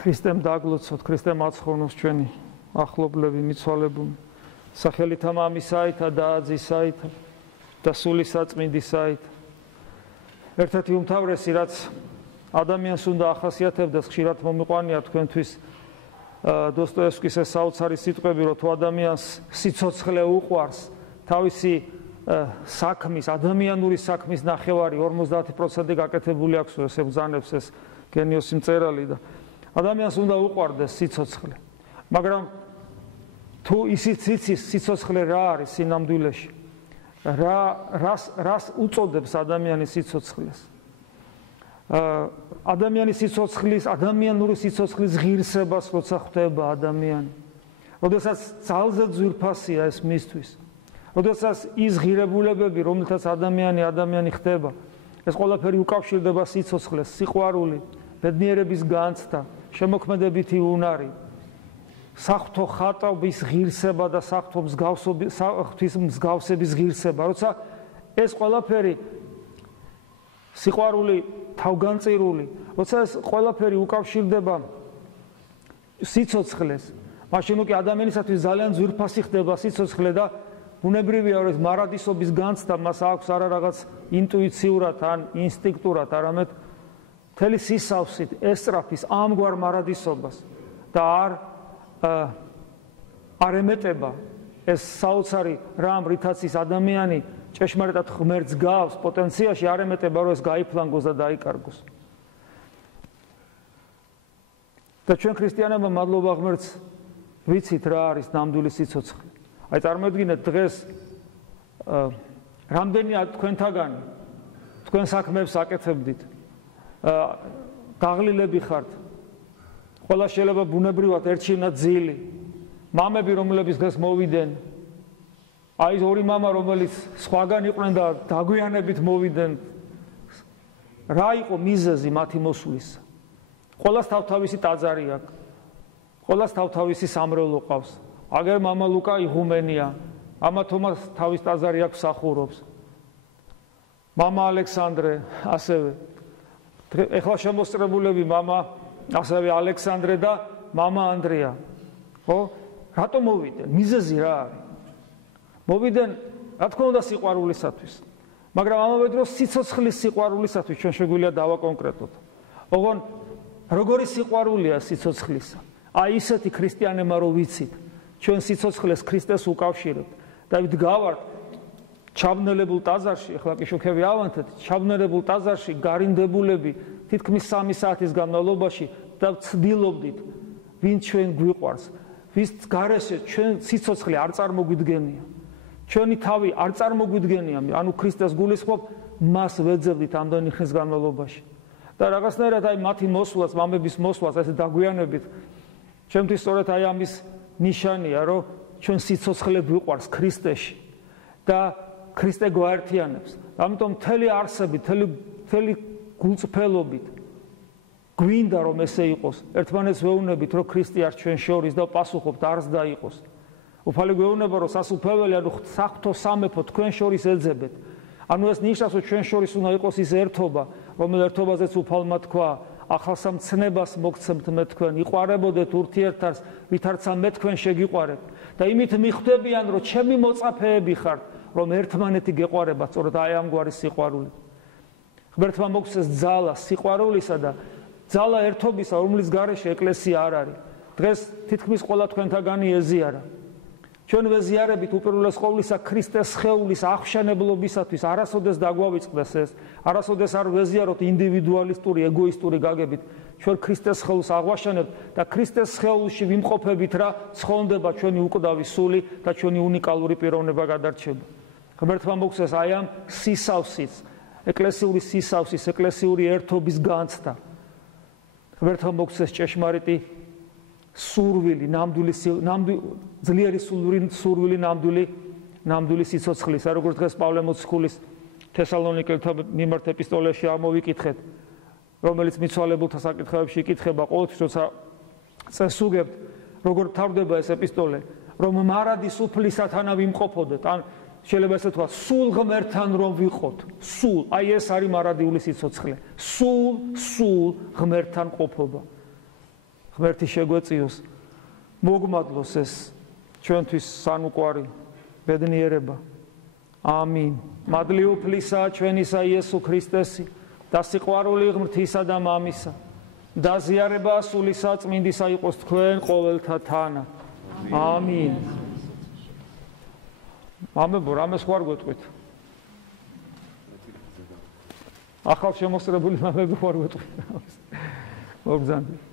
ქრისტემ დაგლოცოთ, ქრისტემ აცხოვნოს ჩვენი ახლობლები, მიცვალებულნი, სახელითა მამისაითა და აზისაითა და სული საწმინდისაითა. ერთ-ერთი უმთავრესი, რაც ადამიანს უნდა ახასიათებდეს, ხშირად მომიყვანია თქვენთვის დოსტოევსკის ეს საოცარი სიტყვები, რომ თუ ადამიანს სიცოცხლე უყვარს, თავისი საქმის, ადამიანური საქმის ნახევარი 50% გაკეთებული აქვს, ეს ებრძანებს ეს გენიოსი მწერალი და ადამიანს უნდა უყვარდეს სიცოცხლე. მაგრამ თუ ისიც იცის სიცოცხლე რა არის სინამდვილეში, რას უწოდებს ადამიანის სიცოცხლეს? ადამიანური სიცოცხლის ღირსებას როცა ხვდება ადამიანი, როდესაც ძალზე ძვირფასია ეს მისთვის, როდესაც ის ღირებულებები, რომელთაც ადამიანი ხდება, ეს ყველაფერი უკავშირდება სიცოცხლეს, სიყვარული, ბედნიერების განცდა, შემოქმედებითი უნარი, საღვთო ხატობის ღირსება და საღვთო მსგავსების ღირსება, როცა ეს ყველაფერი სიყვარული, თავგანწირული, როცა ეს ყველაფერი უკავშირდება სიცოცხლეს, მაშინ უკვე ადამიანისათვის ძალიან ძვირფასი ხდება სიცოცხლე და ბუნებრივია, რომ ეს მარადისობის განცდა მას აქვს არა რაღაც ინტუიციურად ან ინსტინქტურად, არამედ მთელი სისავსით ესწრაფის ამგვარ მარადისობას და არ ემეტება ეს საოცარი რამ, რითაც ის ადამიანი ჭეშმარიტად ღმერთს გავს პოტენციაში, არ ემეტება, რომ ეს გაიფლანგოს და დაიკარგოს. და ჩვენ ქრისტიანებმა მადლობა ღმერთს ვიცით რა არის ნამდვილი სიცოცხლე. აი წარმოიდგინეთ დღეს რამდენია თქვენთაგანი თქვენ საქმეებს აკეთებდით, დაღლილები ხართ, ყველა შეიძლება ბუნებრივად ერჩივნათ ძილი, მამები რომლებიც დღეს მოვიდნენ, აი ორი მამა რომელიც სხვაგან იყვნენ და დაგვიანებით მოვიდნენ, რა იყო მიზეზი მათი მოსვლისა? ყველას თავთავისი ტაძარი აქვს, ყველას თავთავისი სამრევლო ყავს. აგერ მამა ლუკა იღუმენია, მამა თომას თავის ტაძარი აქვს, მსახურობს. მამა ალექსანდრე ასევე. ეხლა შემოსწრებულები მამა ასევე ალექსანდრე და მამა ანდრია. ხო? რატომ მოვიდნენ? მიზეზი რა არის? მოვიდნენ, რა თქმა უნდა, სიყვარულისათვის. მაგრამ ამავე დროს სიცოცხლის სიყვარულისათვის ჩვენ შეგვიძლია დავაკონკრეტოთ. ოღონ როგორი სიყვარულია სიცოცხლისა? აი ისეთი ქრისტიანებმა რო ვიცით, ჩვენ სიცოცხლეს ქრისტეს უკავშირებთ და ვდგავართ ჩაბნელებულ ტაძარში, ახლა კი შუქები ავანთეთ, ჩაბნელებულ ტაძარში გარინდებულები თითქმის 3 საათის განმავლობაში და ვცდილობდით, ვინ ჩვენ გვიყვარს, ვის გარეშე ჩვენ სიცოცხლე არ წარმოგვიდგენია. ჩვენი თავი არ წარმოგვიდგენია, ანუ ქრისტეს გულისხმობ, მას ვეძებდით ამდენი ხნის განმავლობაში. და რაღაცნაირად აი მათი მოსვლას, მამების მოსვლას ესე დაგვიანებით, ჩემთვის სწორედ აი ამის ნიშანია, რომ ჩვენ სიცოცხლე გვიყვარს ქრისტეში და ქრისტე გვაერთიანებს. ამიტომ მთელი არსებით, მთელი გულწრფელობით გვინდა რომ ესე იყოს. ერთმანეთს ვეუბნებით, რომ ქრისტე არ ჩვენ შორის და პასუხობთ არც და იყოს. უფალი გვეუბნება, რომ სასუფეველი, ანუ საღვთო სამეფო თქვენ შორის ეძებეთ. ანუ ეს ნიშნავს, რომ ჩვენ შორის უნდა იყოს ის ერთობა, რომელ ერთობაზეც უფალმა თქვა, ახალსა მცნებას მოგცემთ მე თქვენ, იყვარებოდეთ ურთიერთას, ვითარცა მე თქვენ შეგიყვარეთ. და იმით მიხვდებიან, რომ ჩემი მოწაფეები ხართ, რომ ერთმანეთი გეყვარება, სწორედ აი ამგვარი სიყვარული. ღმერთმა მოგცეს ძალა სიყვარულისა და ძალა ერთობისა, რომლის გარეშე ეკლესია არ არის. დღეს თითქმის ყველა თქვენთაგანი ეზიარა. ჩვენ ვეზიარებით უპირველეს ყოვლისა ქრისტეს სხეულის აღშენებლობისათვის, არასოდეს დაგვავიწყდეს ეს, არასოდეს არ ვეზიაროთ ინდივიდუალისტური, ეგოისტური გაგებით. ჩვენ ქრისტეს სხეულს აღვაშენებთ და ქრისტეს სხეულში ვიმყოფებით რა ცხონდება ჩვენი უკვდავი სული და ჩვენი უნიკალური პიროვნება გადარჩება. ღმერთმა მოგცეს აი ამ სისავსის, ეკლესიური სისავსის, ეკლესიური ერთობის განცდა. ღმერთმა მოგცეს ჭეშმარიტი სურვილი, ძლიერი სურვილი ნამდვილი სიცოცხლისა, როგორც დღეს პავლე მოციქულის თესალონიკელთა მიმართ ეპისტოლეში ამოვიკითხეთ, რომელიც მიცვალებულთა საკითხებში იკითხება, ყოველთვის როცა წესს უგებთ, როგორ თავდება ეს ეპისტოლე, რომ მარადის უფლისათანა ვიმყოფოდეთ, ან შეიძლება ესე თქვა, სულ ღმერთთან რომ ვიყოთ, სულ, აი ეს არის მარადიული სიცოცხლე, სულ ღმერთთან ყოფობა. ღმერთი შეგვეწიოს მოგმადლოს ეს ჩვენთვის სანუკვარი ბედნიერება. ამინ. მადლი უფლისა ჩვენისა იესო ქრისტესი და სიყვარული ღმრთისა და მამისა და ზიარება სული საწმინდისა იყოს თქვენ ყოველთა თანა. ამინ. მამებო, რამე სხვა არ გვეტყვით? ახალ შემოსწრებული მამები ხო არ გვეტყვით? მოგზავნით.